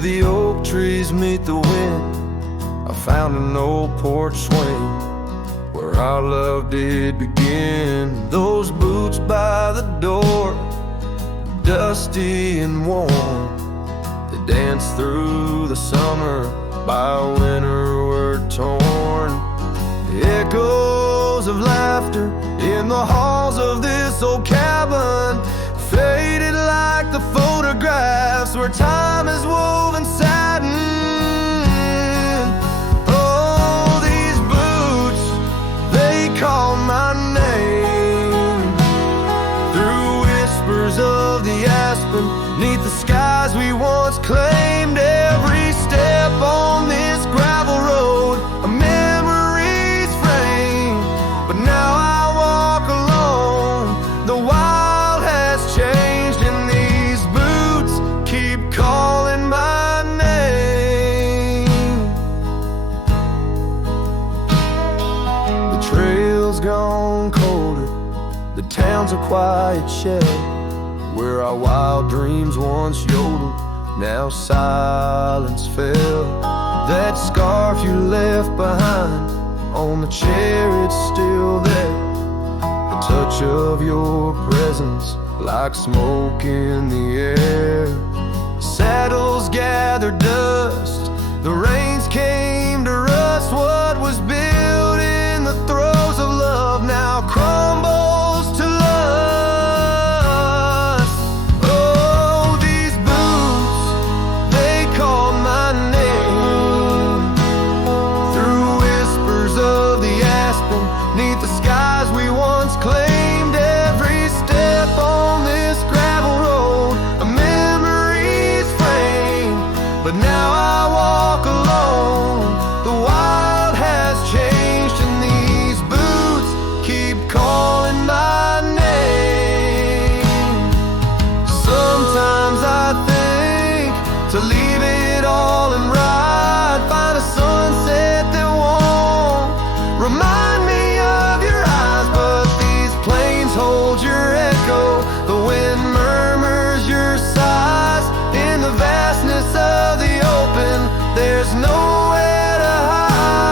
the oak trees meet the wind, I found an old porch swing where our love did begin. Those boots by the door, dusty and warm, they danced through the summer, by winter were torn. The echoes of laughter in the halls of this old cabin faded like the photographs where time is woven satin. Oh, these boots, they call my name through whispers of the aspen, neath the skies we once claimed. Every step on this gravel road, a memory's frame, but now I walk alone. The wild has changed and these boots keep calling my name. The trail's gone colder, the town's a quiet shell where our wild dreams once yodeled, now silence fell. That scarf you left behind on the chair, it's still there. The touch of your presence like smoke in the air. Saddles gather dust, the rains came to rust. What was built in the throes of love now crumbles to lust. Oh, these boots, they call my name through whispers of the aspen, neath the skies we once claimed. Every step on this gravel road, a memory's frame, but now I walk alone. The wild has changed and these boots keep calling my name. Sometimes I think to leave it all and ride, find a sunset that won't remind me of your eyes, but these plains hold your echo, the wind murmurs your sighs. In the vastness of the open, there's nowhere to hide.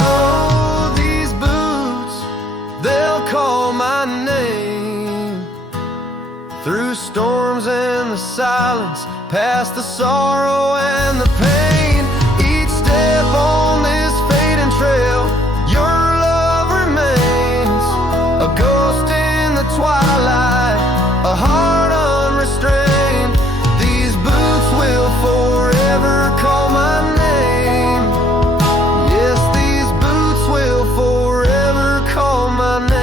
So these boots, they'll call my name through storms and the silence, past the sorrow and the pain. Each step on this fading trail, your love remains a ghost in the twilight, a heart unrestrained. These boots will forever call my name. Yes, these boots will forever call my name.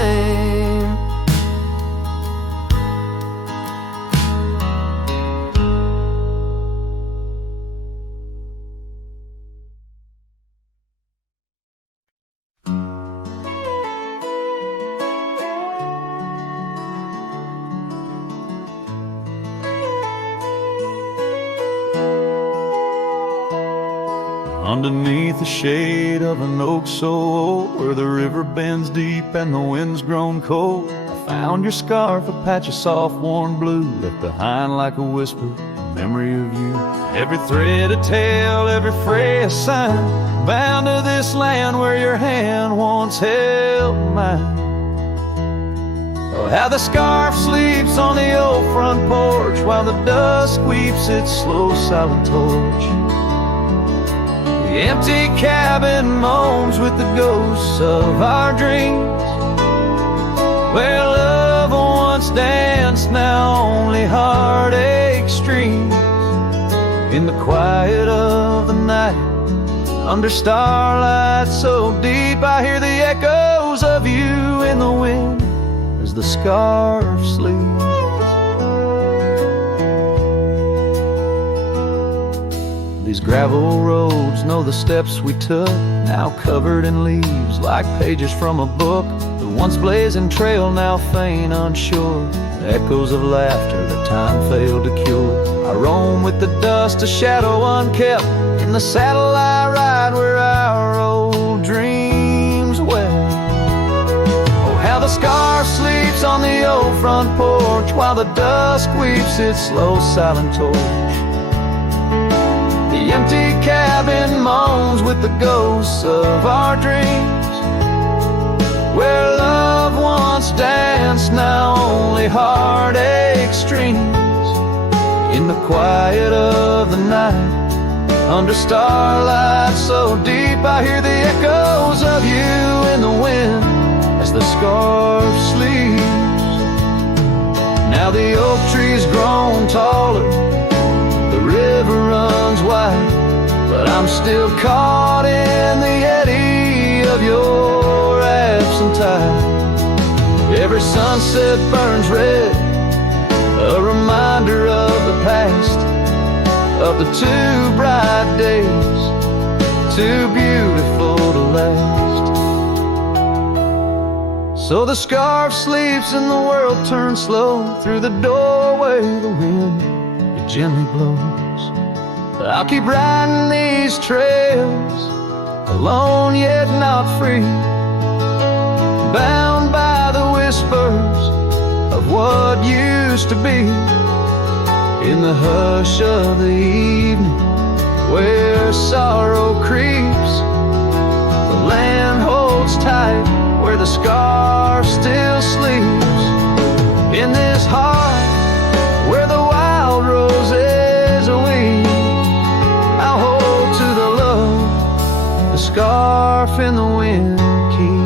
Underneath the shade of an oak so old, where the river bends deep and the wind's grown cold, I found your scarf, a patch of soft warm blue, left behind like a whisper, a memory of you. Every thread a tale, every fray a sign, bound to this land where your hand once held mine. Oh, how the scarf sleeps on the old front porch, while the dusk weeps its slow silent torch. The empty cabin moans with the ghosts of our dreams, where love once danced, now only heartache streams. In the quiet of the night, under starlight so deep, I hear the echoes of you in the wind as the scarf sleeps. These gravel roads know the steps we took, now covered in leaves like pages from a book. The once blazing trail now faint unsure, the echoes of laughter that time failed to cure. I roam with the dust, a shadow unkept, in the saddle I ride where our old dreams wept. Oh, how the scarf sleeps on the old front porch while the dusk weaves its slow silent torch. The empty cabin moans with the ghosts of our dreams. Where love once danced, now only heartache streams. In the quiet of the night, under starlight so deep, I hear the echoes of you in the wind as the scarf sleeps. Now the oak tree's grown taller, the river runs wide, but I'm still caught in the eddy of your absent tide. Every sunset burns red, a reminder of the past, of the too bright days, too beautiful to last. So the scarf sleeps and the world turns slow. Through the doorway the wind, it gently blows. I'll keep riding these trails, alone yet not free, bound by the whispers of what used to be. In the hush of the evening, where sorrow creeps, the land holds tight where the scarf still sleeps. In this heart where the wild roses weep, I'll hold to the love the scarf in the wind keeps.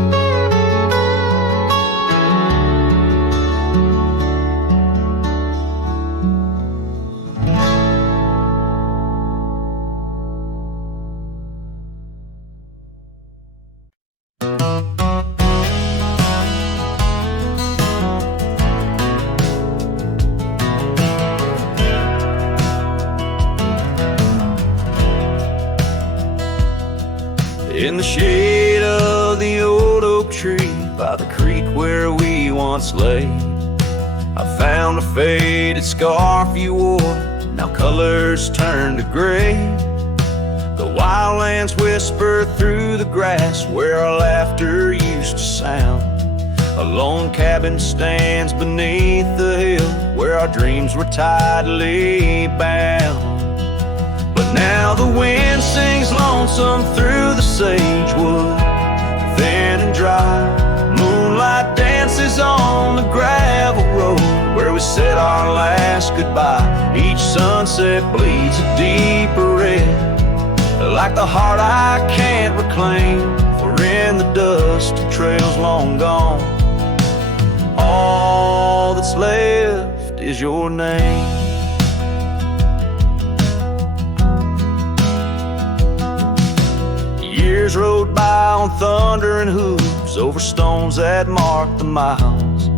In the shade of the old oak tree by the creek where we once lay, I found a faded scarf you wore, now colors turned to gray. The wildlands whisper through the grass where our laughter used to sound. A lone cabin stands beneath the hill where our dreams were tightly bound. But now the wind sings lonesome through the sagewood, thin and dry. Moonlight dances on the gravel road where we said our last goodbye. Each sunset bleeds a deeper red, like the heart I can't reclaim. For in the dust of trails long gone, all that's left is your name. Years rode by on thunder and hooves over stones that marked the miles.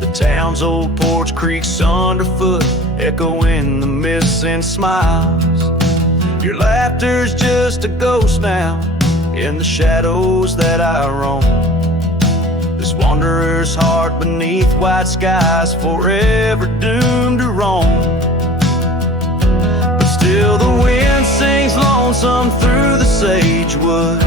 The town's old porch creaks underfoot, echoing the missing smiles. Your laughter's just a ghost now in the shadows that I roam. This wanderer's heart beneath white skies, forever doomed to roam. But still the wind sings lonesome through the sagewood,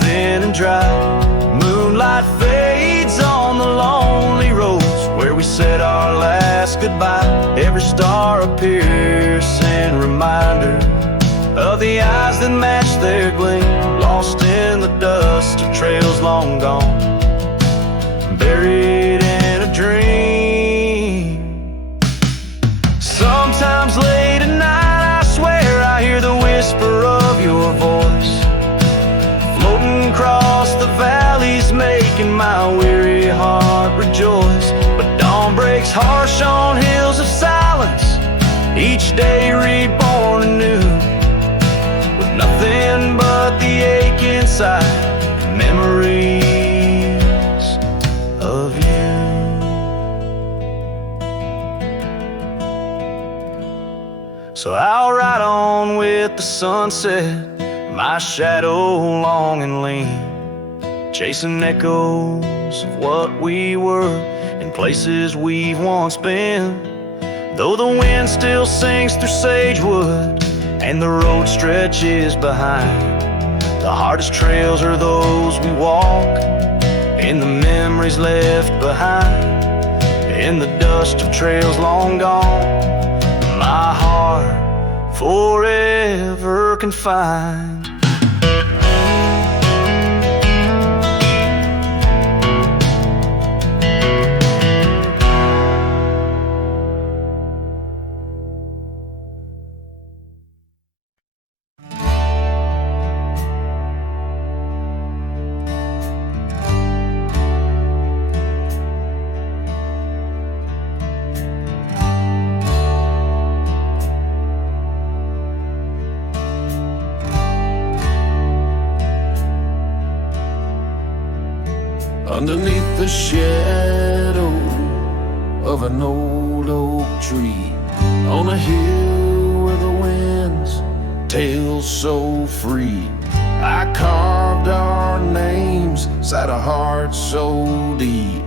thin and dry. Moonlight fades on the lonely roads where we said our last goodbye. Every star a piercing reminder of the eyes that match their gleam, lost in the dust of trails long gone, buried in a dream. Sometimes late at night I swear I hear the whisper of your voice, floating across the valleys, making my weary heart rejoice. But dawn breaks harsh on hills of silence, each day reborn anew, nothing but the ache inside, memories of you. So I'll ride on with the sunset, my shadow long and lean, chasing echoes of what we were in places we've once been. Though the wind still sings through sagewood and the road stretches behind, the hardest trails are those we walk, and the memories left behind. in the dust of trails long gone, my heart forever confined. Underneath the shadow of an old oak tree, on a hill where the winds tail so free, I carved our names inside a heart so deep,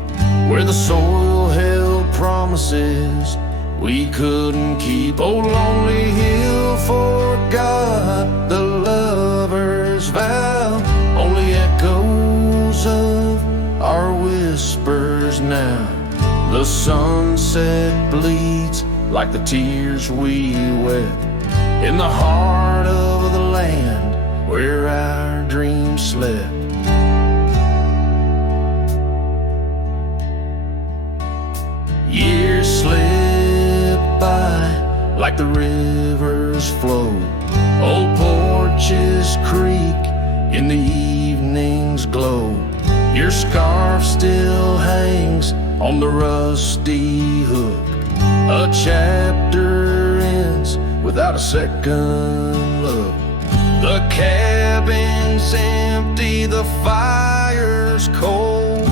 where the soil held promises we couldn't keep. Oh, lonely hill, forgot the lover's vow, only echoes of our whispers now. The sunset bleeds like the tears we wept in the heart of the land where our dreams slept. Years slip by like the rivers flow. Old porches creak in the evening's glow. Your scarf still hangs on the rusty hook. A chapter ends without a second look. The cabin's empty, the fire's cold.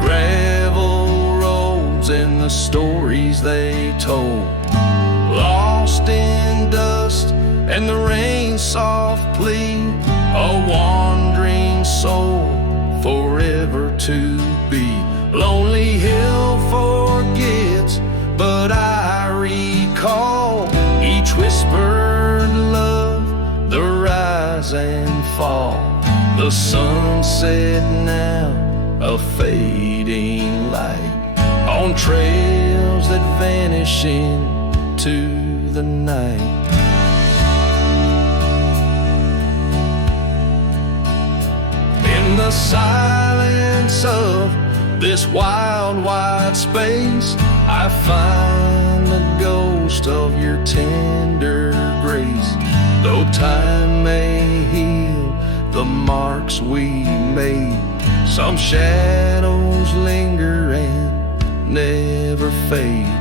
Gravel roads and the stories they told. Lost in dust and the rain's soft plea. A wandering soul forever to be. Lonely hill forgets, but I recall each whispered love, the rise and fall. The sunset now, a fading light on trails that vanish into the night. In the silence of this wild, wide space, I find the ghost of your tender grace. Though time may heal the marks we made, some shadows linger and never fade.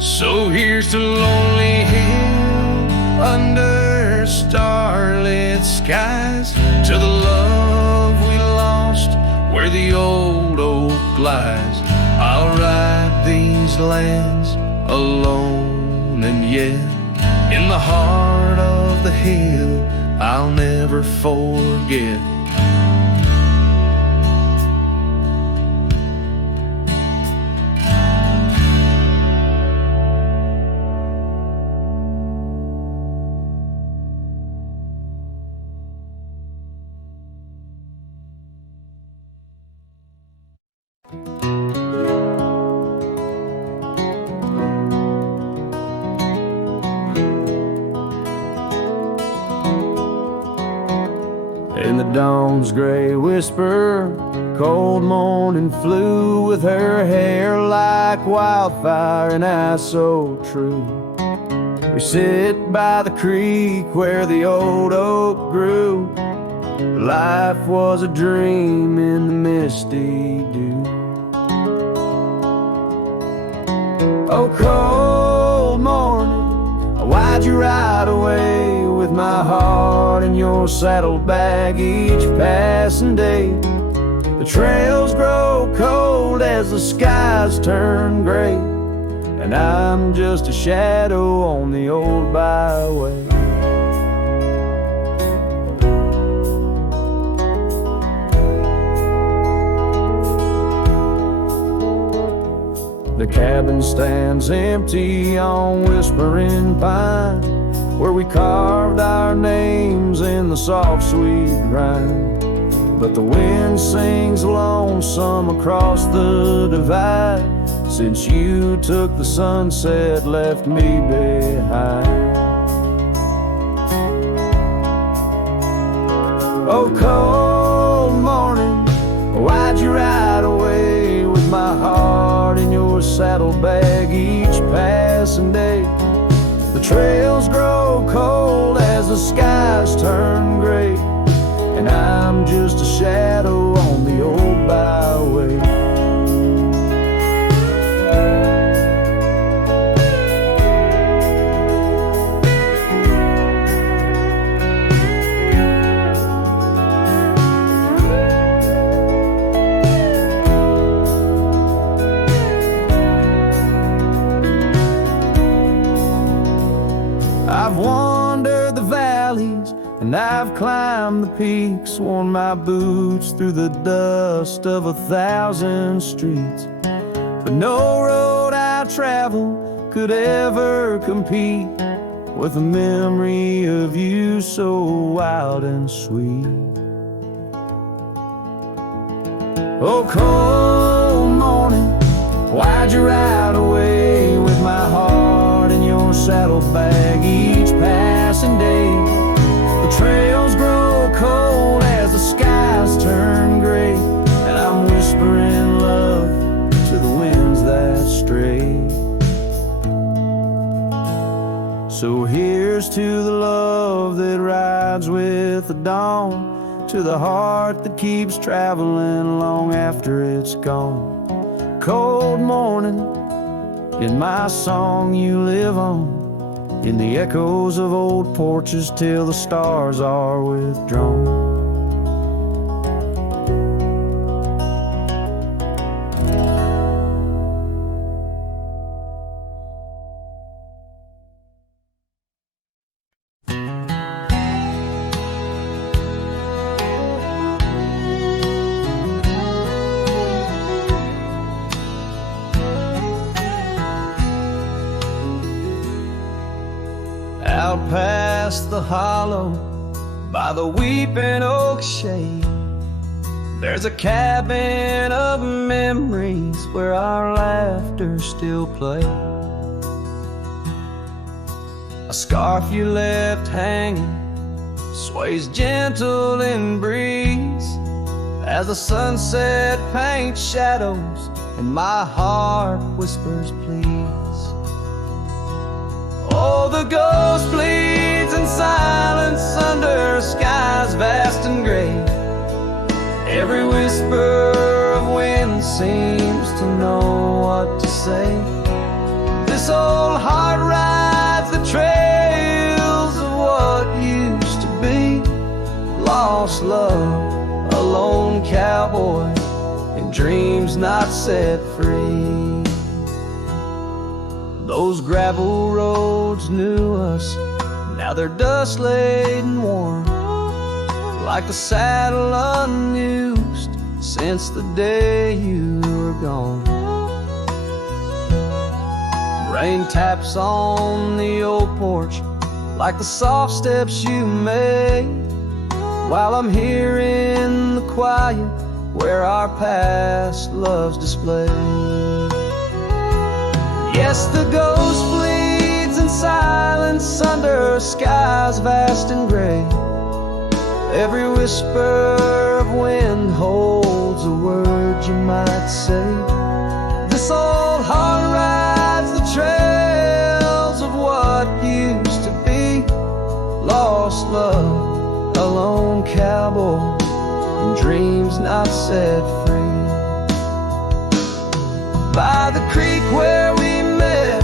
So here's to Lonely Hill under starlit skies, to the love we lost where the old oak lies. I'll ride these lands alone, and yet in the heart of the hill I'll never forget. In the dawn's gray whisper, cold morning flew with her hair like wildfire and eyes so true. We sit by the creek where the old oak grew. Life was a dream in the misty dew. Oh, cold morning, why'd you ride away with my heart in your saddlebag each passing day? The trails grow cold as the skies turn gray, and I'm just a shadow on the old byway. The cabin stands empty on whispering pine, where we carved our names in the soft sweet grind. But the wind sings lonesome across the divide, since you took the sunset, left me behind. Oh, cold morning, why'd you ride away with my heart in your saddlebag each passing day? The trails grow cold as the skies turn gray, and I'm just a shadow on the old byway. I've wandered the valleys and I've climbed the peaks, worn my boots through the dust of 1,000 streets, but no road I travel could ever compete with the memory of you so wild and sweet. Oh, cold morning, why'd you ride away with my heart in your saddlebag each passing day? The trails grow cold as the skies turn gray, and I'm whispering love to the winds that stray. So here's to the love that rides with the dawn, to the heart that keeps traveling long after it's gone. Cold morning, in my song you live on, in the echoes of old porches till the stars are withdrawn. Out past the hollow, by the weeping oak shade, there's a cabin of memories where our laughter still plays. A scarf you left hanging sways gentle in breeze, as the sunset paints shadows and my heart whispers please. Oh, the ghost bleeds in silence under skies vast and gray. Every whisper of wind seems to know what to say. This old heart rides the trails of what used to be. Lost love, a lone cowboy, and dreams not set free. Those gravel roads knew us, now they're dust laden warm, like the saddle unused since the day you were gone. Rain taps on the old porch like the soft steps you made, while I'm here in the quiet where our past love's displayed. Yes, the ghost bleeds in silence under skies vast and gray. Every whisper of wind holds a word you might say. This old heart rides the trails of what used to be. Lost love, a lone cowboy, and dreams not set free. By the creek where we met,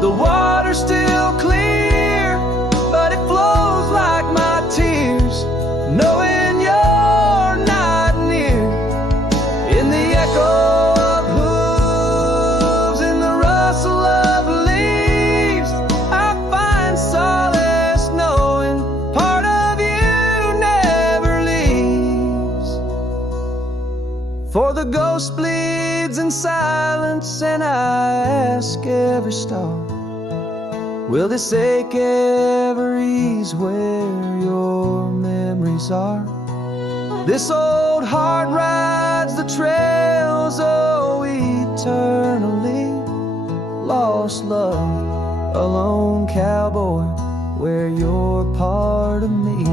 the water's still clear, but it flows like my tears, knowing you're not near. In the echo of hooves, in the rustle of leaves, I find solace knowing part of you never leaves. For the ghost bleeds in silence, and I ask every star, will this ache ever ease where your memories are? This old heart rides the trails, oh, eternally. Lost love, a lone cowboy, where you're part of me.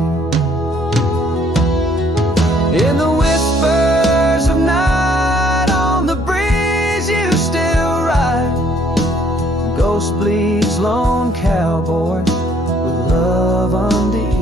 In the whispers of night, on the breeze you still ride. Ghost bleeds, lone cowboy, with love undenied.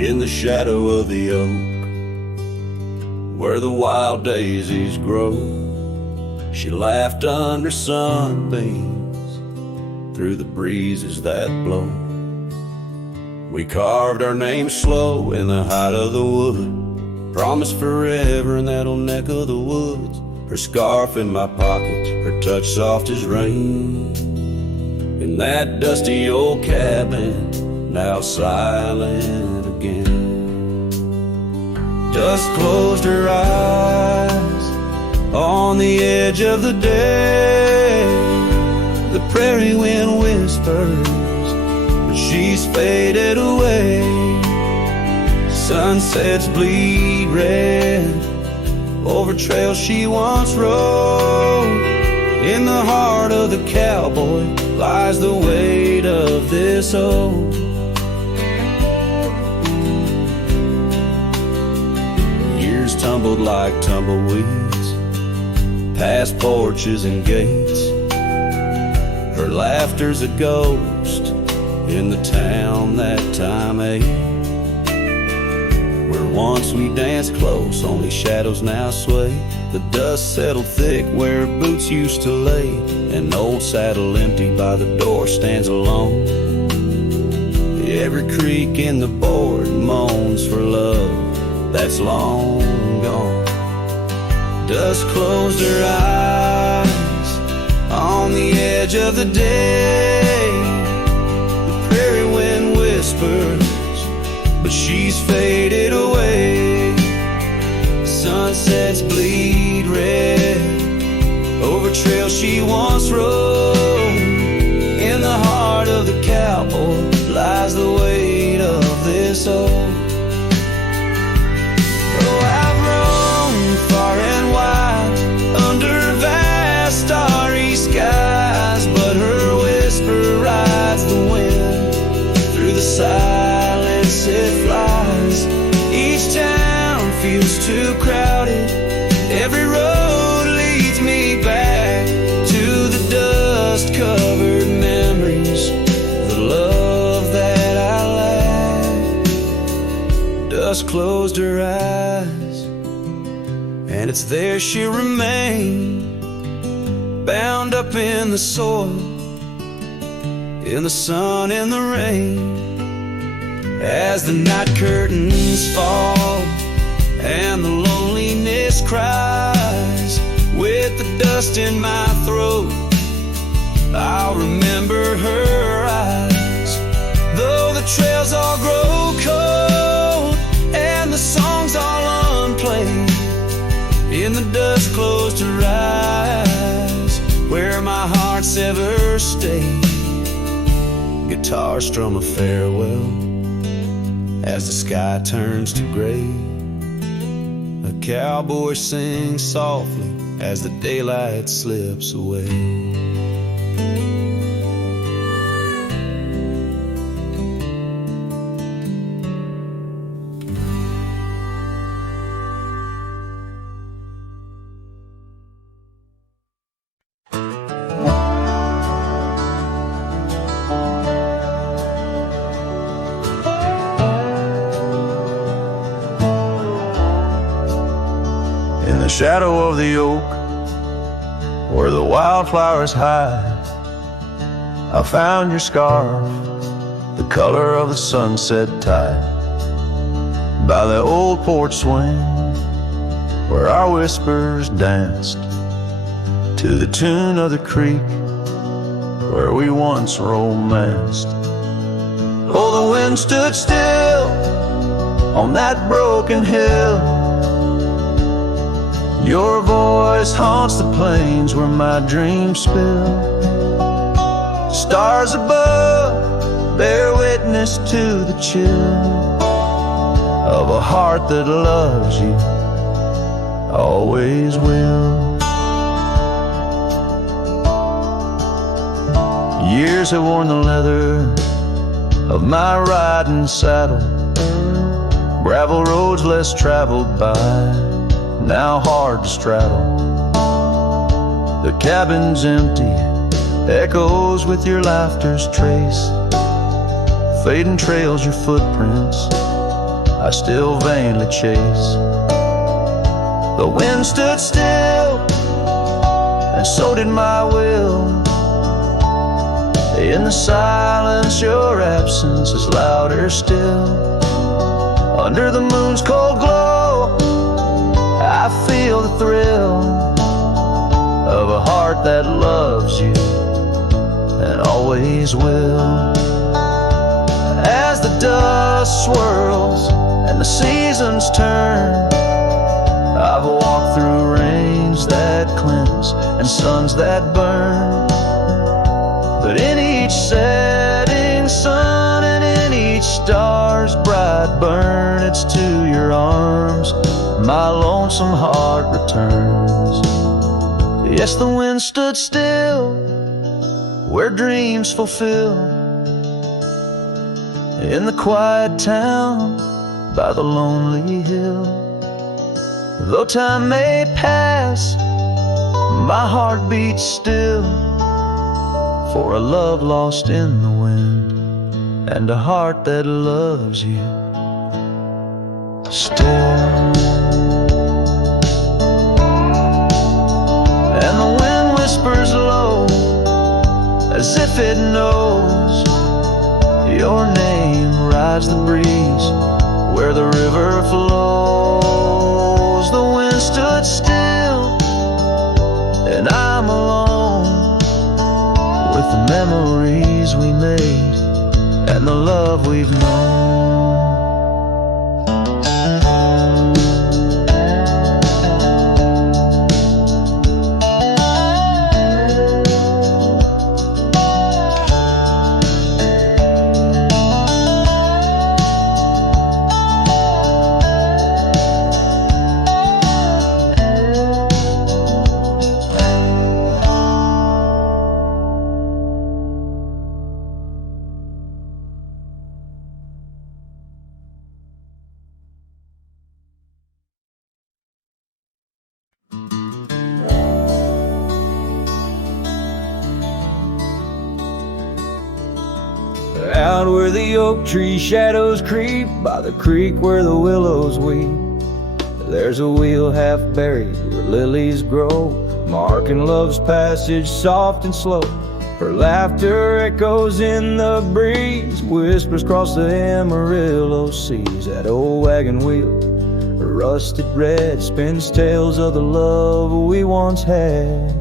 In the shadow of the oak, where the wild daisies grow, she laughed under sunbeams through the breezes that blow. We carved our names slow in the height of the wood, promised forever in that old neck of the woods. Her scarf in my pocket, her touch soft as rain, in that dusty old cabin, now silent again. Dust closed her eyes on the edge of the day. The prairie wind whispers, but she's faded away. Sunsets bleed red over trails she once rode. In the heart of the cowboy lies the weight of this old. Years tumbled like tumbleweeds past porches and gates. Her laughter's a ghost in the town that time ate. Where once we danced close, only shadows now sway. The dust settled thick where boots used to lay. An old saddle empty by the door stands alone. Every creak in the board moans for love that's long gone. Dust closed her eyes on the edge of the day. The prairie wind whispers, but she's faded away. Sunsets bleed red over trails she once rode. In the heart of the cowboy lies the weight of this old. Oh, I've roamed far and wide under vast starry skies, but her whisper rides the wind through the silence it flies. Each town feels too crowded, every road leads me back to the dust-covered memories, the love that I lack. Dust closed her eyes, and it's there she'll remain, bound up in the soil, in the sun and the rain. As the night curtains fall and the loneliness cries, with the dust in my throat, I'll remember her eyes. Though the trails all grow cold and the songs all unplayed, in the dust closed her eyes, where my heart's ever stayed. Guitar strum a farewell as the sky turns to gray. A cowboy sings softly as the daylight slips away. the shadow of the oak, where the wildflowers hide, I found your scarf, the color of the sunset tide, by the old porch swing, where our whispers danced, to the tune of the creek, where we once romanced. Oh, the wind stood still on that broken hill. Your voice haunts the plains where my dreams spill. Stars above bear witness to the chill of a heart that loves you, always will. Years have worn the leather of my riding saddle, gravel roads less traveled by, now hard to straddle. The cabin's empty, echoes with your laughter's trace, fading trails your footprints I still vainly chase. The wind stood still, and so did my will. In the silence, your absence is louder still. Under the moon's cold glow, I feel the thrill of a heart that loves you and always will. As the dust swirls and the seasons turn, I've walked through rains that cleanse and suns that burn. But in each setting sun and in each star's bright burn, it's to your arms my lonesome heart returns. Yes, the wind stood still where dreams fulfill, in the quiet town by the lonely hill. Though time may pass, my heart beats still, for a love lost in the wind and a heart that loves you still. And the wind whispers low as if it knows your name rides the breeze where the river flows. The wind stood still and I'm alone with the memories we made and the love we've known. Out where the oak tree shadows creep, by the creek where the willows weep, there's a wheel half buried where lilies grow, marking love's passage soft and slow. Her laughter echoes in the breeze, whispers across the Amarillo seas. That old wagon wheel, rusted red, spins tales of the love we once had.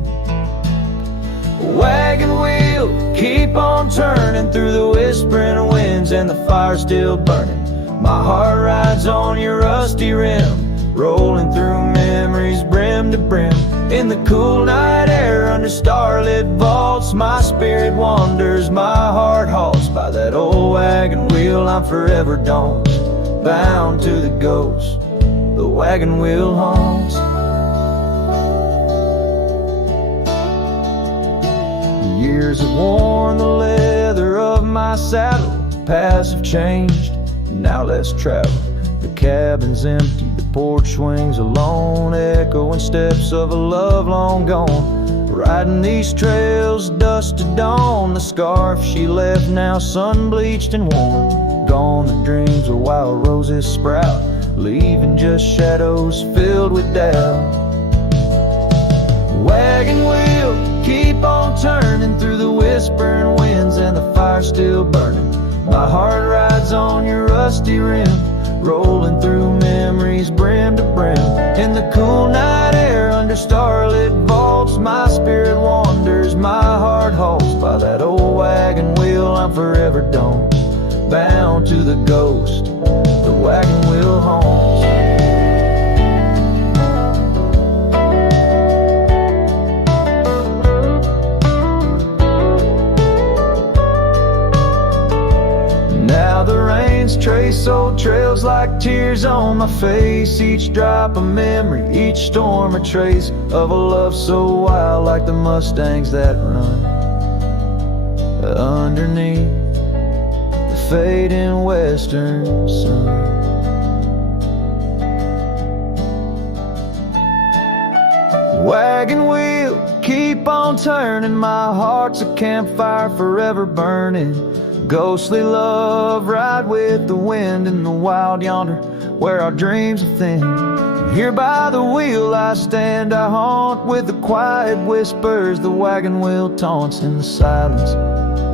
Wagon wheel, keep on turning through the whispering winds and the fire still burning. My heart rides on your rusty rim, rolling through memories brim to brim. In the cool night air under starlit vaults, my spirit wanders, my heart halts. By that old wagon wheel I'm forever don't, bound to the ghost the wagon wheel haunts. Years have worn the leather of my saddle, paths have changed, now let's travel. The cabin's empty, the porch swings alone, echoing steps of a love long gone. Riding these trails dusk to dawn, the scarf she left now sun-bleached and worn. Gone the dreams of wild roses sprout, leaving just shadows filled with doubt. wagon wheel keep on turning through the whispering winds, and the fire's still burning. My heart rides on your rusty rim, rolling through memories brim to brim. In the cool night air under starlit vaults, my spirit wanders, my heart halts. By that old wagon wheel I'm forever doomed, bound to the ghost the wagon wheel haunts. Now the rains trace old trails like tears on my face, each drop a memory, each storm a trace of a love so wild, like the Mustangs that run underneath the fading western sun. Wagon wheel, keep on turning, my heart's a campfire forever burning. Ghostly love, ride with the wind in the wild yonder, where our dreams are thin. Here by the wheel I stand, I haunt with the quiet whispers the wagon wheel taunts. In the silence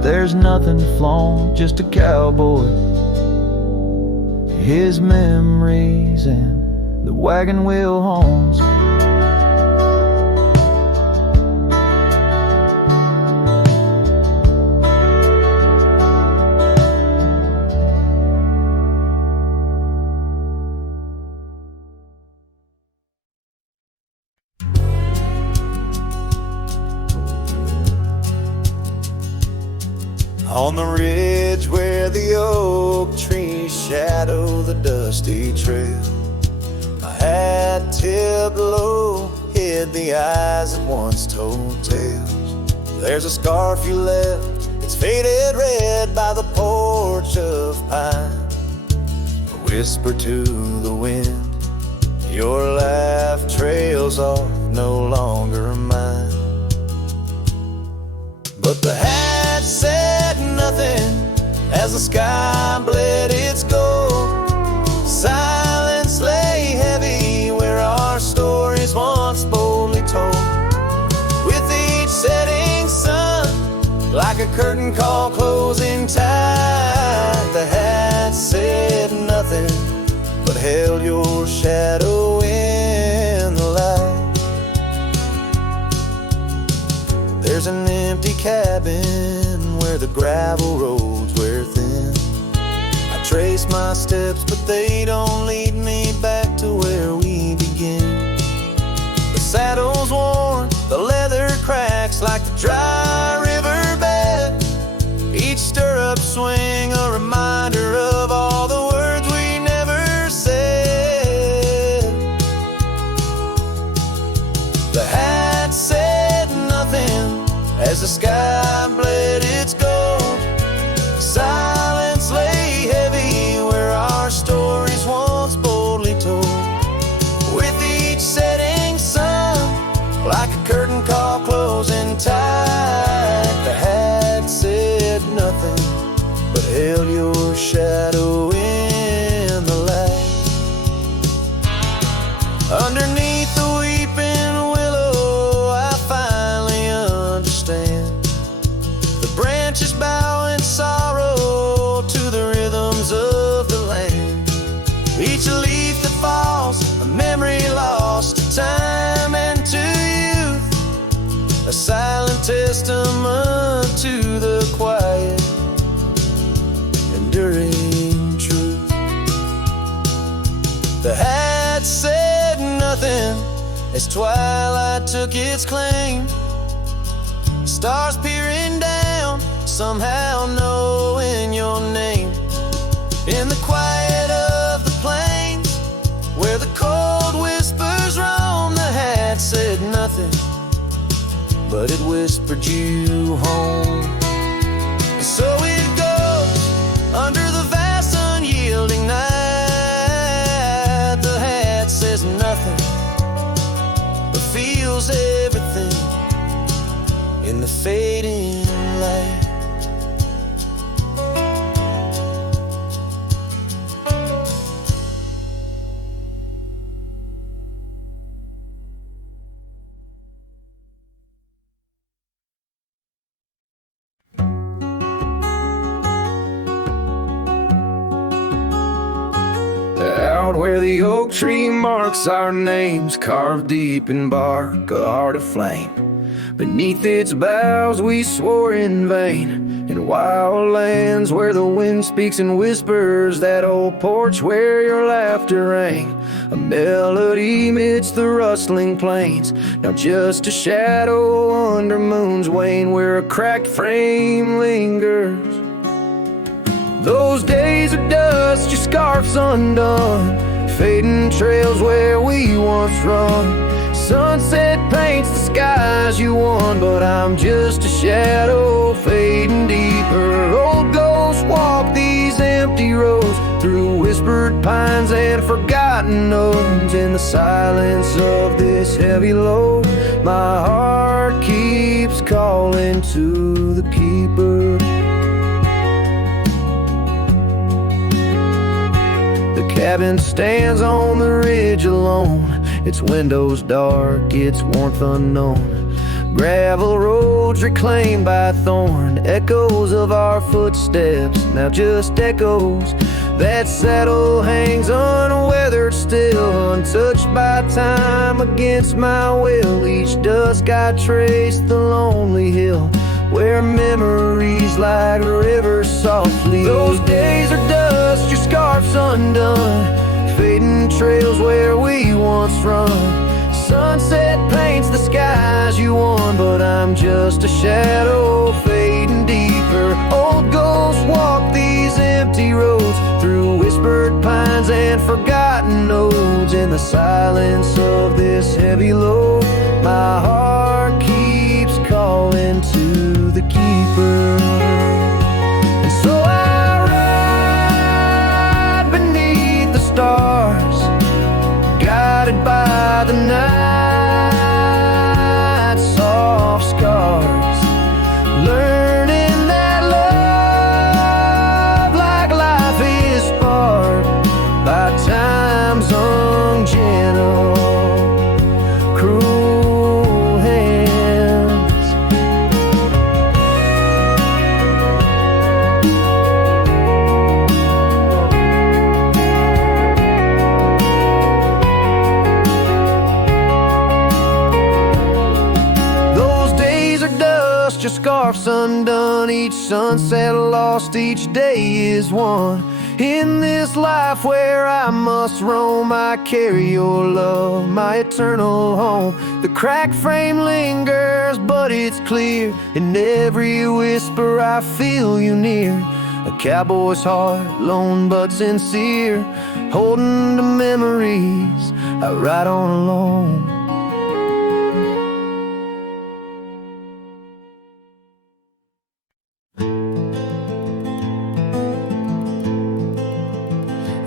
there's nothing to flaunt, just a cowboy, his memories, and the wagon wheel haunts. On the ridge where the oak trees shadow the dusty trail, my hat tipped low hid the eyes that once told tales. There's a scarf you left, it's faded red by the porch of pine. A whisper to the wind, your laugh trails off, no longer mine. But the hat said nothing as the sky bled its gold. Silence lay heavy where our stories once boldly told. With each setting sun, like a curtain call closing tight, the hat said nothing but held your shadow in the light. There's an empty cabin where the gravel roads wear thin. I trace my steps, but they don't lead me back to where we begin. The saddle's worn, the leather cracks like the dry riverbed. Each stirrup swing a reminder of all the words we never said. The hat said nothing as the sky bled its gold. Silence lay heavy where our stories once boldly told. With each setting sun, like a curtain call closing tight, the hat said nothing but held your shadow in the light. Underneath the weeping willow I finally understand. The branches bow in sorrow to the rhythms of the land. Each leaf that falls, a memory lost to time and to youth, a silent testament to the quiet, enduring truth. The hat said nothing as twilight took its claim. Stars peering down, somehow knowing your name. In the quiet of the plains, where the cold whispers roam, the hat said nothing, but it whispered you home. And so it goes under the vast unyielding night. The hat says nothing, but feels everything in the fading light. spot where the oak tree marks our names, carved deep in bark, a heart of flame. Beneath its boughs we swore in vain, in wild lands where the wind speaks and whispers, that old porch where your laughter rang, a melody midst the rustling plains. Now just a shadow under moon's wane, where a cracked frame lingers. Those days of dust, your scarf's undone, fading trails where we once run. Sunset paints the skies you won, but I'm just a shadow fading deeper. Old ghosts walk these empty roads, through whispered pines and forgotten notes. In the silence of this heavy load, my heart keeps calling to the keeper. The cabin stands on the ridge alone, its windows dark, its warmth unknown. Gravel roads reclaimed by thorn, echoes of our footsteps, now just echoes. That saddle hangs unweathered still, untouched by time against my will. Each dusk I trace the lonely hill, where memories like rivers softly. Those days are dust, your scarf's undone, fading trails where we once run. Sunset paints the skies you won, but I'm just a shadow fading deeper. Old ghosts walk these empty roads, through whispered pines and forgotten notes. In the silence of this heavy load, my heart keeps calling to the keeper. And so I ride beneath the stars, guided by the night's soft scars, learning that love, like life, is sparked by time's ungentle, cruel hands. Those days are dust, your scarf's undone, each sunset lost, each day is won. In this life where I must roam, I carry your love, my eternal home. The cracked frame lingers, but it's clear, in every whisper I feel you near. A cowboy's heart, lone but sincere, holding to memories I ride on alone.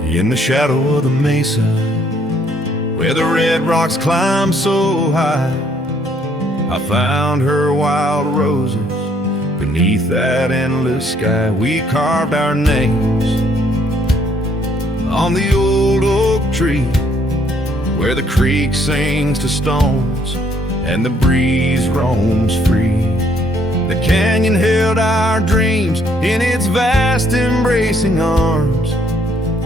In the shadow of the mesa, where the red rocks climb so high, I found her wild roses. Beneath that endless sky, we carved our names on the old oak tree, where the creek sings to stones and the breeze roams free. The canyon held our dreams in its vast embracing arms,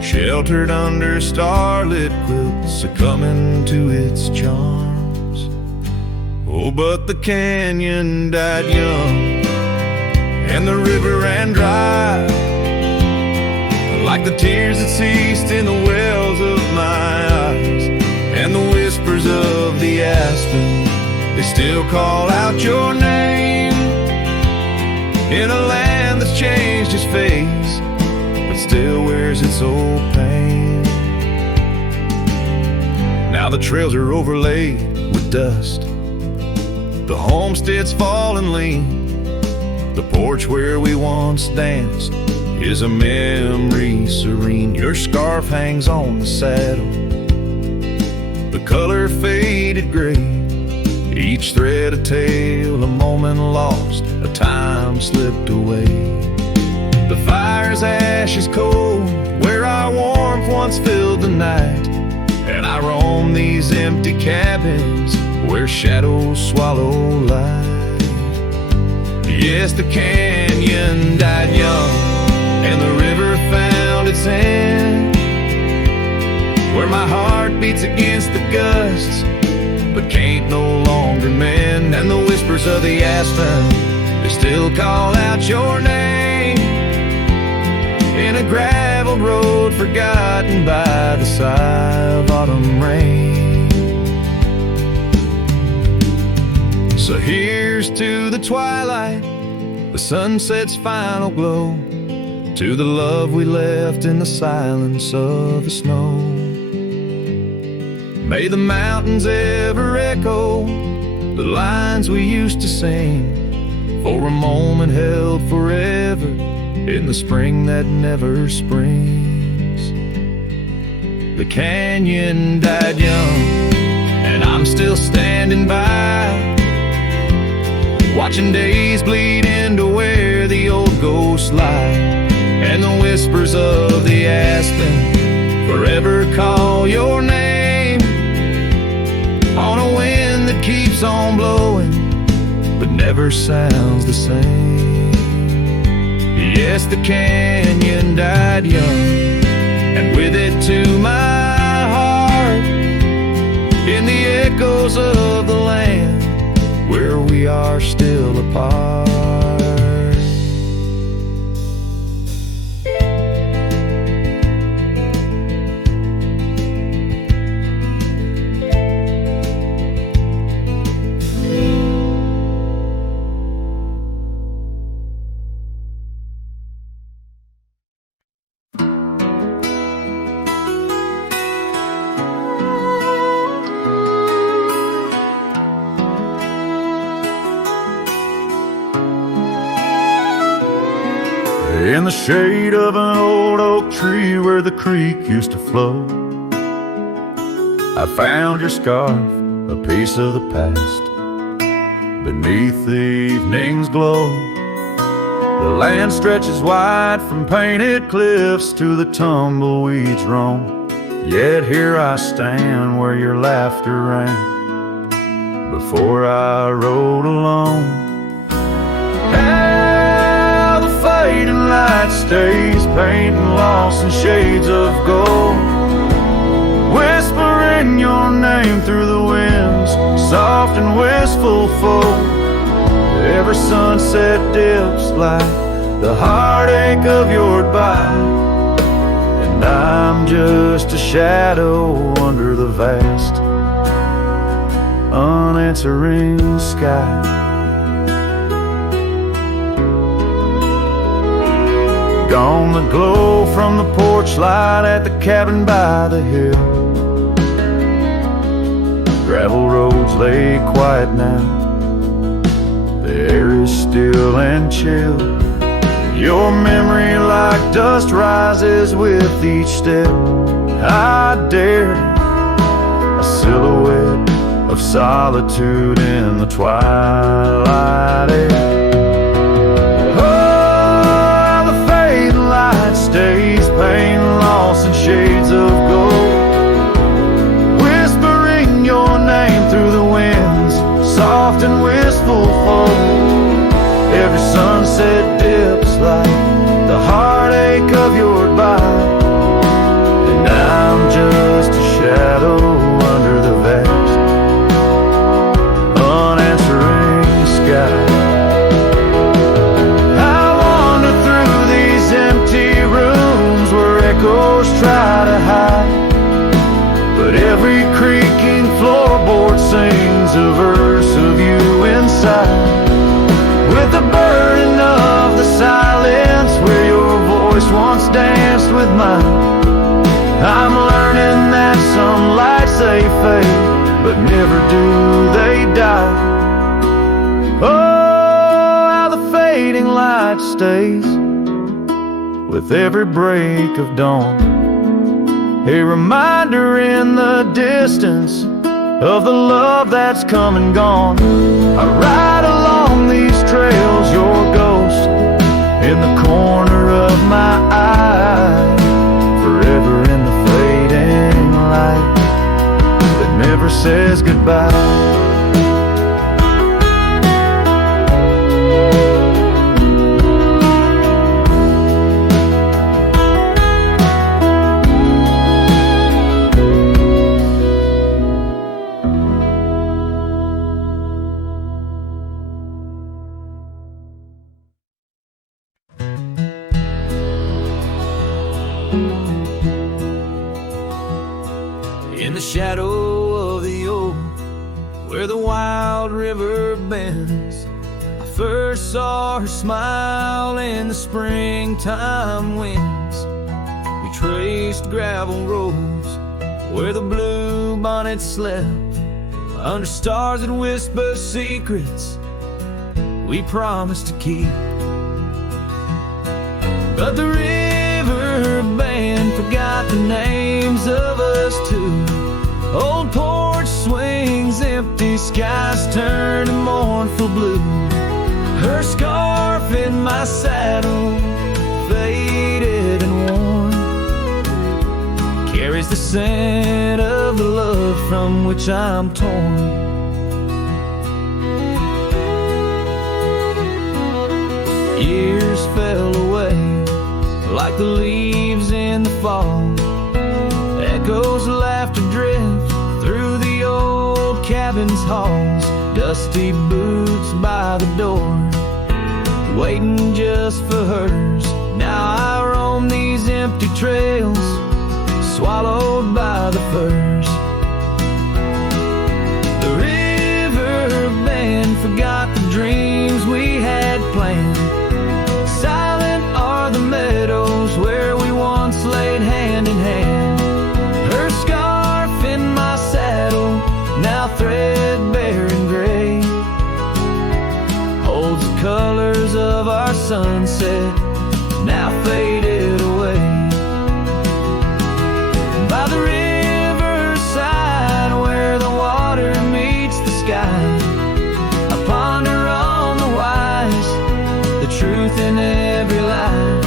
sheltered under starlit quilts, succumbing to its charms. Oh, but the canyon died young, and the river ran dry, like the tears that ceased in the wells of my eyes. And the whispers of the aspen, they still call out your name, in a land that's changed its face, but still wears its old pain. Now the trails are overlaid with dust, the homestead's fallen lean. The porch where we once danced is a memory serene. Your scarf hangs on the saddle, the color faded gray, each thread a tale, a moment lost, a time slipped away. The fire's ashes cold, where our warmth once filled the night, and I roam these empty cabins where shadows swallow light. Yes, the canyon died young, and the river found its end, where my heart beats against the gusts, but can't no longer mend. And the whispers of the aspen, they still call out your name in a gravel road forgotten by the sigh of autumn rain. So here's to the twilight, the sunset's final glow, to the love we left in the silence of the snow. May the mountains ever echo the lines we used to sing, for a moment held forever in the spring that never springs. The canyon died young, and I'm still standing by, watching days bleed into where the old ghosts lie. And the whispers of the aspen forever call your name on a wind that keeps on blowing but never sounds the same. Yes, the canyon died young, and with it to my heart, in the echoes of the land where we are still apart. In the shade of an old oak tree where the creek used to flow, I found your scarf, a piece of the past, beneath the evening's glow. The land stretches wide from painted cliffs to the tumbleweeds roam, yet here I stand where your laughter rang before I rode alone. Fading light stays, painting lost in shades of gold, whispering your name through the winds, soft and wistful fold. Every sunset dips like the heartache of your goodbye, and I'm just a shadow under the vast, unanswering sky. Gone the glow from the porch light at the cabin by the hill. Gravel roads lay quiet now, the air is still and chill. Your memory like dust rises with each step I dare, a silhouette of solitude in the twilight air. Stays, pain lost in shades of gold, whispering your name through the winds, soft and wistful fold. Every sunset dips like the heartache of your goodbye, and I'm just a shadow under the vast, unanswering sky. Echoes try to hide, but every creaking floorboard sings a verse of you inside. With the burden of the silence where your voice once danced with mine, I'm learning that some lights they fade, but never do they die. Oh, how the fading light stays with every break of dawn, a reminder in the distance of the love that's come and gone. I ride along these trails, your ghost in the corner of my eye, forever in the fading light that never says goodbye. where the wild river bends. I first saw her smile in the springtime winds. We traced gravel roads where the blue bonnets slept, under stars that whisper secrets we promised to keep. But the river band forgot the names of us two. Old porch swings empty, skies turned to mournful blue. Her scarf in my saddle, faded and worn, carries the scent of the love from which I'm torn. Years fell away like the leaves in the fall. Echoes of laughter drift through the old cabin's halls. Dusty boots by the door, waiting just for hers. Now I roam these empty trails, swallowed by the firs. The river band forgot the dreams we had planned. Silent are the meadows where we once laid hand in hand. Her scarf in my saddle, now threadbare and gray, holds the colors of our sunset, now faded away. By the riverside where the water meets the sky, I ponder on the wise, the truth in every lie.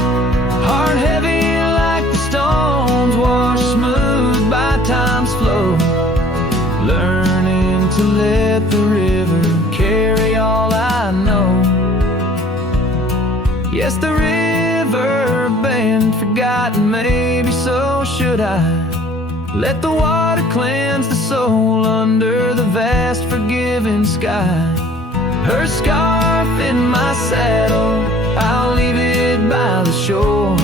Heart heavy like the stones washed smooth by time's flow, learning to let the river carry all I know. Yes, the river band forgotten, maybe so should I. Let the water cleanse the soul under the vast forgiving sky. Her scarf in my saddle, I'll leave it by the shore,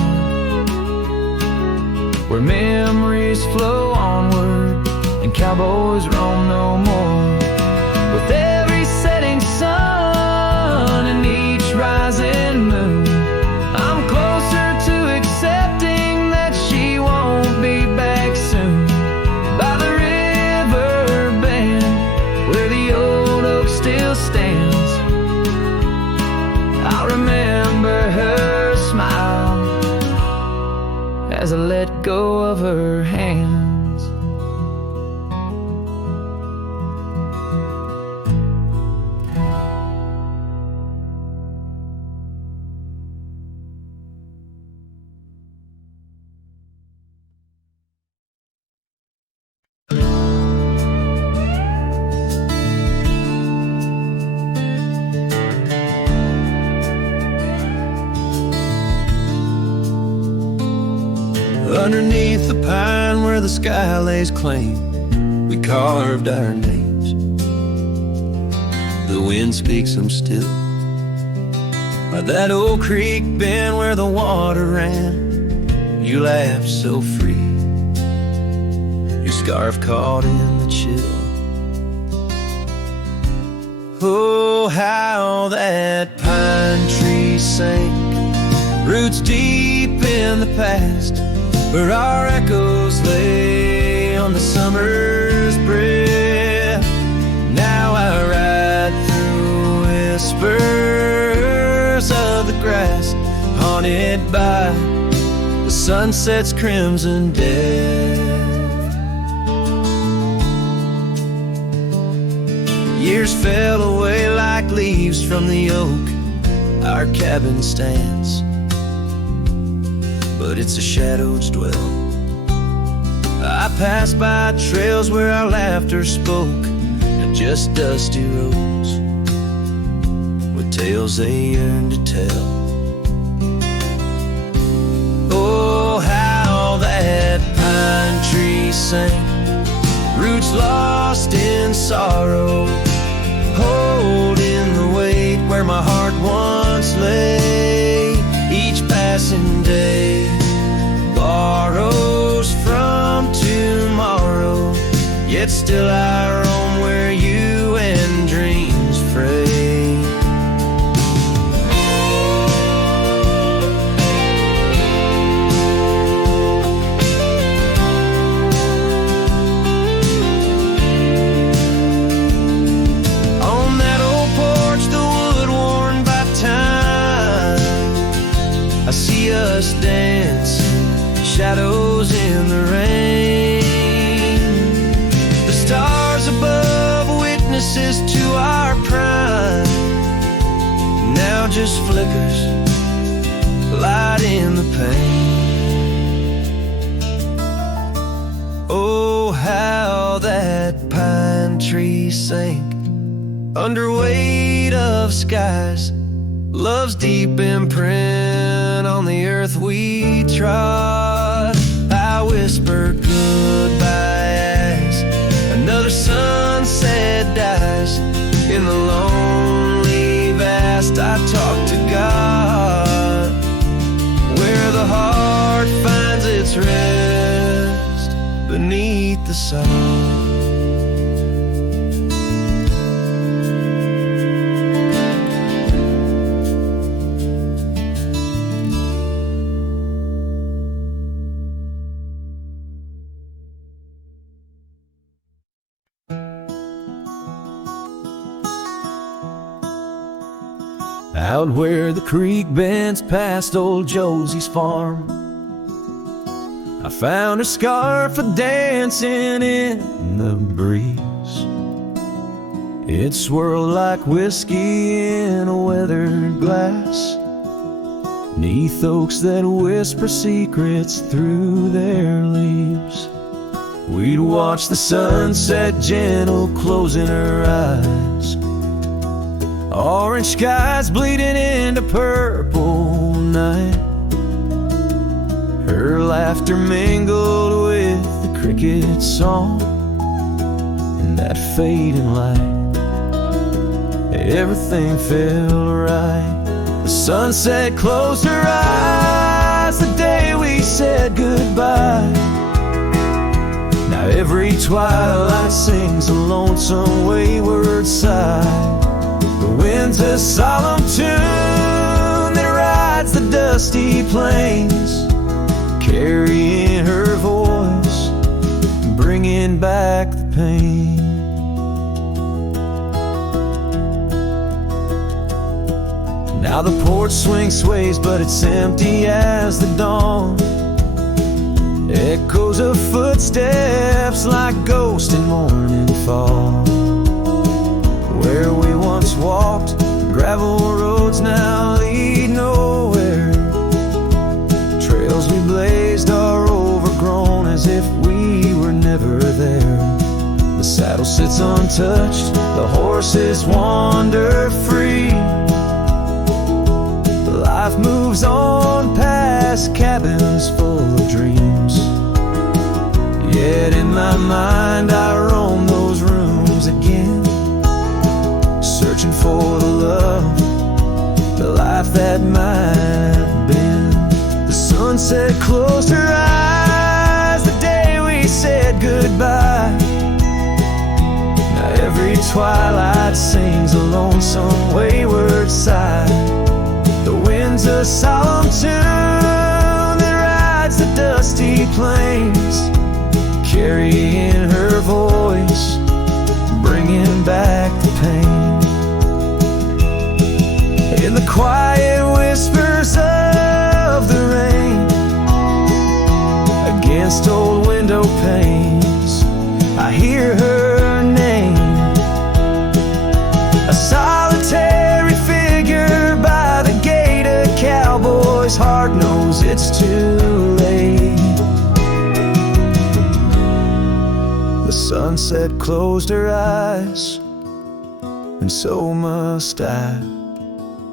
where memories flow onward and cowboys roam no more. With every setting sun and each rising moon, I'm closer to accepting that she won't be back soon. By the river bend where the old oak still stands, I'll remember her smile as I let go of her hands. Underneath the pine where the sky lays claim, we carved our names. The wind speaks them still. By that old creek bend where the water ran, you laughed so free, your scarf caught in the chill. Oh, how that pine tree sank, roots deep in the past, where our echoes lay on the summer's breath. Now I ride through whispers of the grass, haunted by the sunset's crimson death. Years fell away like leaves from the oak our cabin stands, but it's a shadow's dwell. I pass by trails where our laughter spoke, and just dusty roads with tales they yearn to tell. Oh, how that pine tree sank, roots lost in sorrow, holding the weight where my heart once lay. Each passing day borrows from tomorrow, yet still I roam where you witnesses to our prime. Now just flickers, light in the pain. Oh, how that pine tree sank under weight of skies. Love's deep imprint on the earth we trod. I whisper goodbye as another sunset dies. In the lonely vast I talk to God, where the heart finds its rest beneath the sod. Out where the creek bends past old Josie's farm, I found her scarf a dancing in the breeze. It swirled like whiskey in a weathered glass, 'neath oaks that whisper secrets through their leaves. We'd watch the sunset gentle closing her eyes, orange skies bleeding into purple night. Her laughter mingled with the cricket song in that fading light. Everything felt right. The sunset closed her eyes the day we said goodbye. Now every twilight sings a lonesome wayward sigh. The wind's a solemn tune that rides the dusty plains, carrying her voice, bringing back the pain. Now the porch swing sways, but it's empty as the dawn. Echoes of footsteps like ghosts in morning fall. Where we once walked, gravel roads now lead nowhere. Trails we blazed are overgrown as if we were never there. The saddle sits untouched, the horses wander free. Life moves on past cabins full of dreams. Yet in my mind I roam those rooms again, searching for the love, the life that might have been. The sunset closed her eyes the day we said goodbye. Now every twilight sings a lonesome wayward sigh. The wind's a solemn tune that rides the dusty plains, carrying her voice, bringing back the pain. In the quiet whispers of the rain, against old window panes, I hear her name. A solitary figure by the gate, a cowboy's heart knows it's too late. The sunset closed her eyes, and so must I,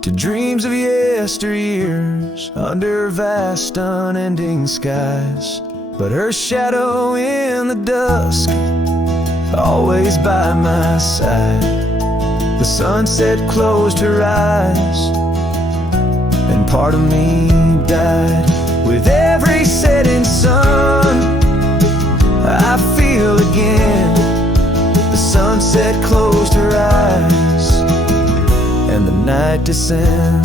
to dreams of yesteryears under vast unending skies. But her shadow in the dusk, always by my side. The sunset closed her eyes, and part of me died. With every setting sun, I feel again. The sunset closed her eyes, and the night descends.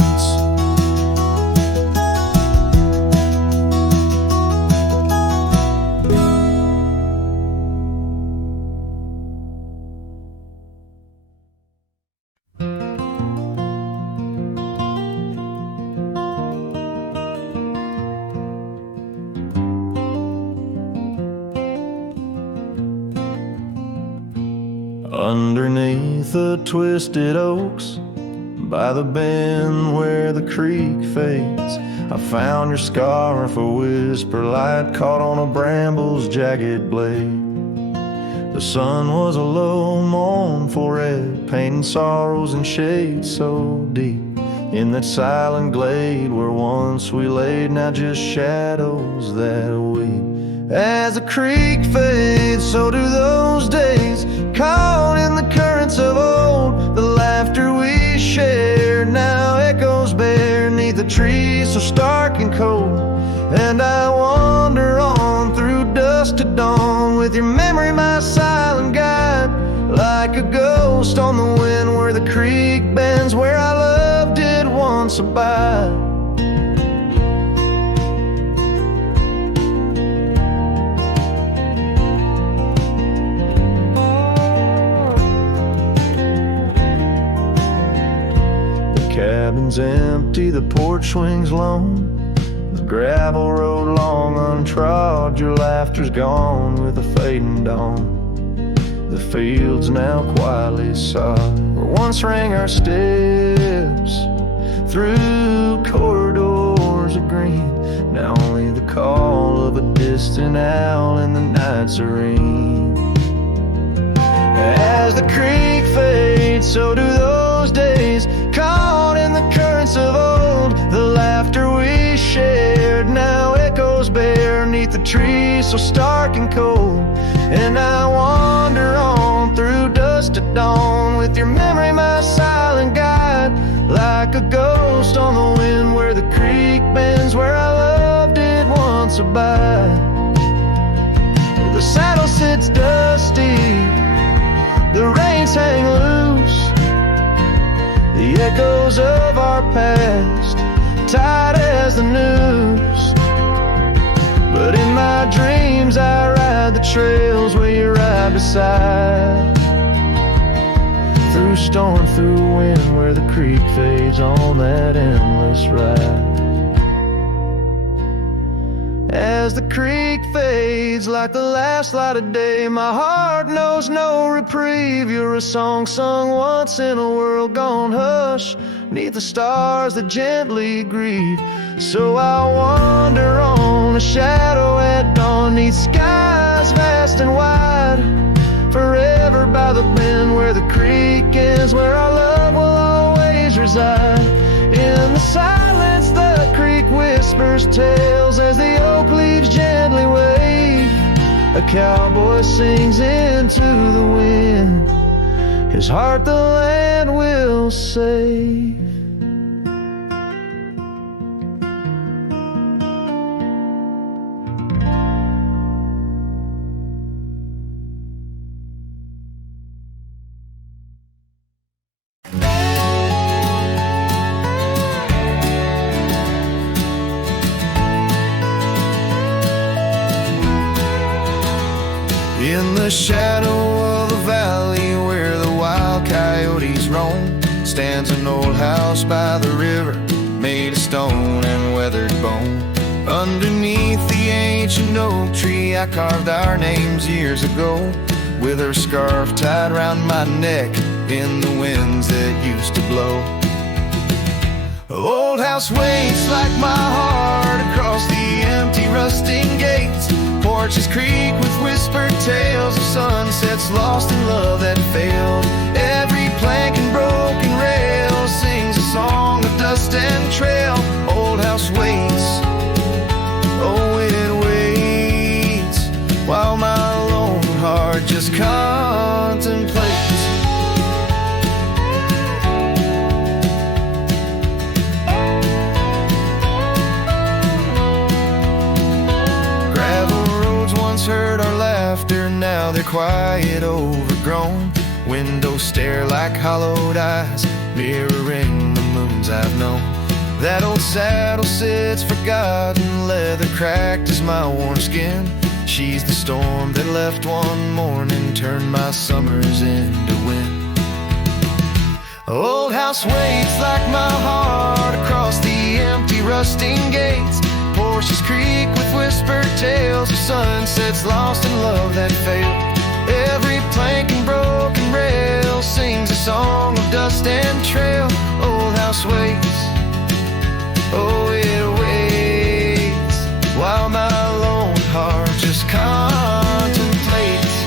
Underneath the twisted oaks, by the bend where the creek fades, I found your scarf, a whisper light caught on a bramble's jagged blade. The sun was a low mournful red, painting sorrows and shades so deep. In that silent glade where once we laid, now just shadows that weep. As the creek fades, so do those days, caught in the currents of old. The laughter we shared now echoes beneath the trees so stark and cold. And I wander on through dusk to dawn, with your memory my silent guide, like a ghost on the wind where the creek bends, where our love did once abide. Cabin's empty, the porch swings lone, the gravel road long untrod. Your laughter's gone with the fading dawn. The fields now quietly sod, where once rang our steps through corridors of green. Now only the call of a distant owl in the night serene. As the creek fades, so do those days, caught in the currents of old. The laughter we shared now echoes beneath the trees so stark and cold. And I wander on through dusk to dawn, with your memory my silent guide, like a ghost on the wind where the creek bends, where our love did once abide. The saddle sits dusty, the reins hang loose, the echoes of our past tied as the noose. But in my dreams I ride the trails where you ride beside, through storm, through wind, where the creek fades on that endless ride. As the creek fades like the last light of day, my heart knows no reprieve. You're a song sung once in a world gone hush, neath the stars that gently grieve. So I'll wander on, a shadow at dawn, neath skies vast and wide, forever by the bend where the creek ends, where our love will always reside. In the silence the creek whispers tales as the oak leaves gently wave. A cowboy sings into the wind, his heart the land will save. In the shadow of the valley where the wild coyotes roam, stands an old house by the river, made of stone and weathered bone. Underneath the ancient oak tree I carved our names years ago, with her scarf tied round my neck in the winds that used to blow. Old house waits like my heart across the empty rusting gates. Porches creak with whispered tales of sunsets lost in love that failed. Every plank and broken rail sings a song of dust and trail. Old house waits, oh it waits, while my lone heart just contemplates. Heard our laughter, now they're quiet, overgrown. Windows stare like hollowed eyes, mirroring the moons I've known. That old saddle sits forgotten, leather cracked as my worn skin. She's the storm that left one morning, turned my summers into wind. Old house waits like my heart across the empty rusting gates. Porches creak with whispered tales of sunsets lost in love that failed. Every plank and broken rail waits. Oh, it waits while my lone heart just contemplates.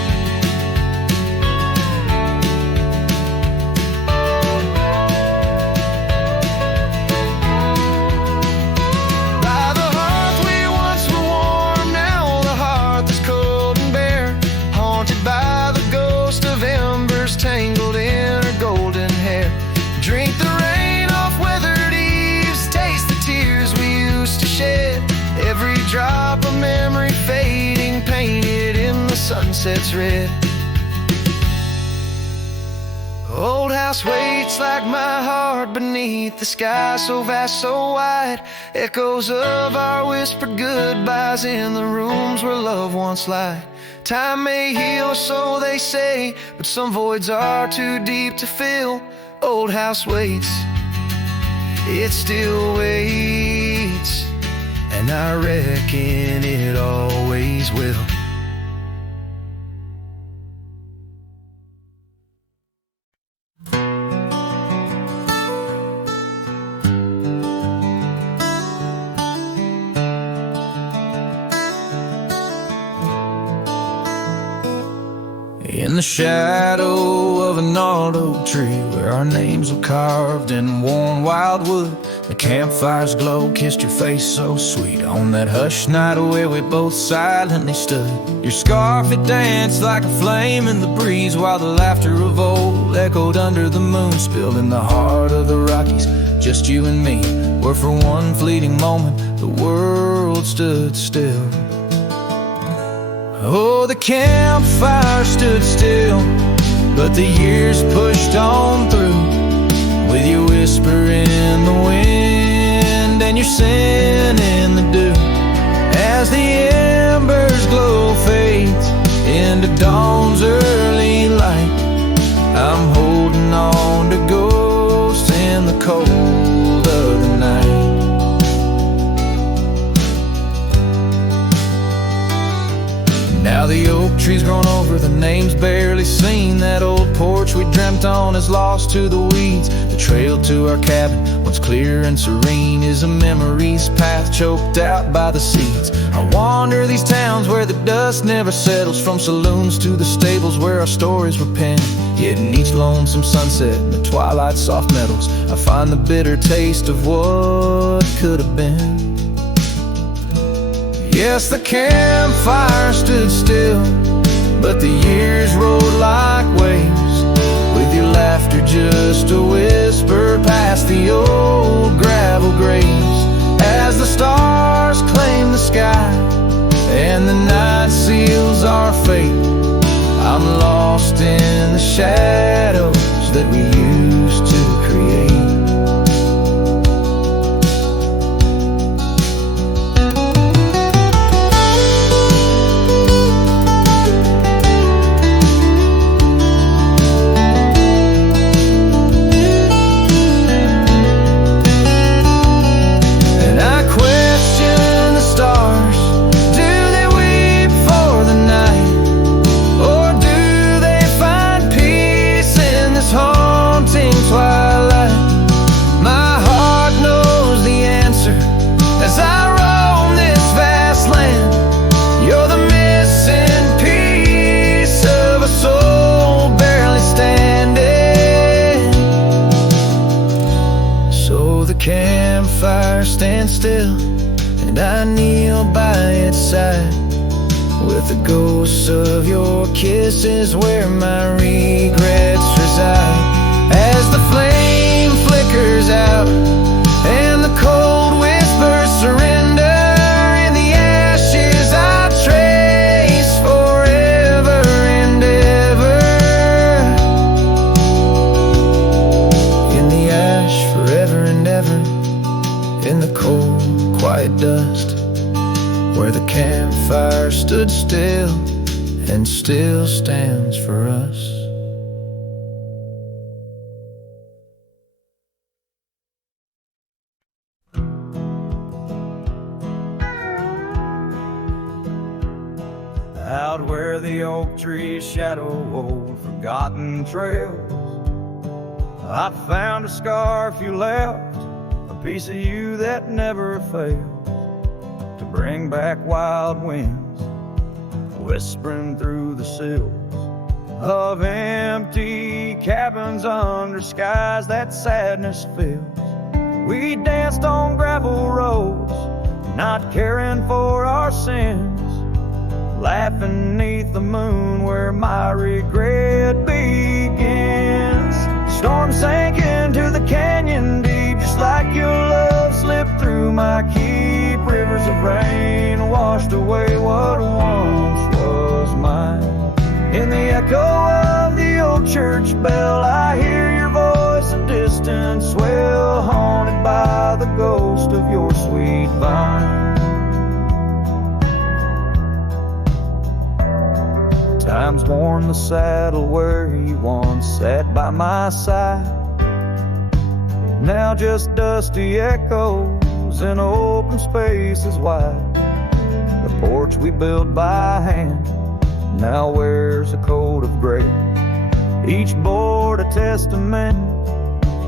By the hearth we once were warm, now the hearth is cold and bare, haunted by the ghost of embers tangled in her golden hair. Drink the rain off weathered eaves, taste the tears we used to shed, every drop of memory fading, painted in the sunset's red. Old house waits like my heart beneath the sky so vast, so wide. Echoes of our whispered goodbyes in the rooms where love once lied. Time may heal, so they say, but some voids are too deep to fill. Old house waits, it still waits, and I reckon it always will. In the shadow of a gnarled oak tree, where our names were carved in worn wild wood, the campfire's glow kissed your face so sweet on that hushed night where we both silently stood. Your scarf, it danced like a flame in the breeze, while the laughter of old echoed under the moon, spilled in the heart of the Rockies. Just you and me, where for one fleeting moment the world stood still. Oh, the campfire stood still, but the years pushed on through, with your whisper in the wind and your sin in the dew. As the embers glow fades into dawn's early light, I'm holding on to ghosts in the cold of the night. Now the oak tree's grown over, the name's barely seen. That old porch we dreamt on is lost to the weeds. The trail to our cabin, once clear and serene, is a memory's path choked out by the seeds. I wander these towns where the dust never settles, from saloons to the stables where our stories were penned. Yet in each lonesome sunset, in the twilight's soft metals, I find the bitter taste of what could have been. Yes, the campfire stood still, but the years rolled like waves, with your laughter just a whisper past the old gravel graves. As the stars claim the sky and the night seals our fate, I'm lost in the shadows that we used to create. Stand still, and I kneel by its side, with the ghosts of your kisses where my regrets reside. As the flame flickers out and the cold whispers surrender, in the ashes I trace forever and ever. In the ash forever and ever, in the cold, quiet dust, where the campfire stood still and still stands for us. Out where the oak trees shadow old forgotten trails, I found a scarf you left, a piece of you that never failed to bring back wild winds, whispering through the sills of empty cabins under skies that sadness fills. We danced on gravel roads, not caring for our sins, laughing neath the moon where my regret begins. Storm sank into the canyon deep, just like your love slipped through my keep. Rivers of rain washed away what once was mine. In the echo of the old church bell, I hear your voice, a distant swell, haunted by the ghost of your sweet vine. Time's worn the saddle where you once sat by my side. Now just dusty echoes in open spaces wide. The porch we built by hand now wears a coat of gray. Each board a testament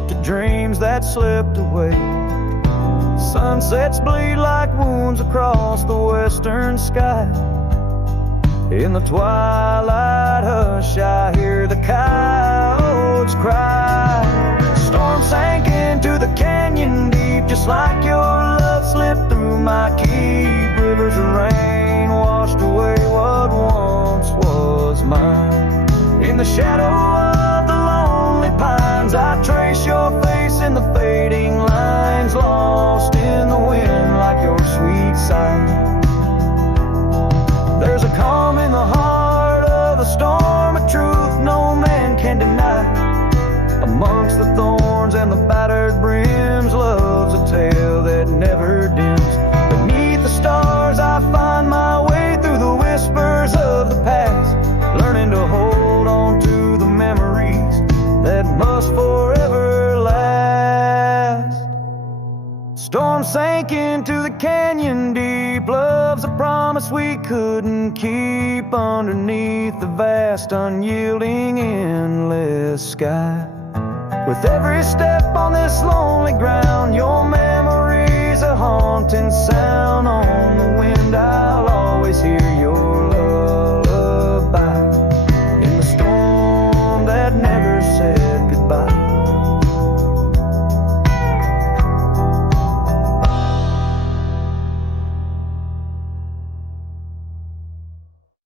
to dreams that slipped away. Sunsets bleed like wounds across the western sky. In the twilight hush, I hear the coyotes cry. Storm sank into the canyon deep, just like your love slipped through my keep. Rivers of rain washed away what once was mine. In the shadow of the lonely pines, I trace your face in the fading lines, lost in the wind like your sweet sight. There's a calm in the heart of a storm, a truth no man can deny. Amongst the thorns and the battered brims, love's a tale that never dims. Beneath the stars I find my way through the whispers of the past, learning to hold on to the memories that must forever last. Storm sank into the canyon deep, love's a promise we couldn't keep, underneath the vast, unyielding, endless sky. With every step on this lonely ground, your memory's a haunting sound. On the wind I lost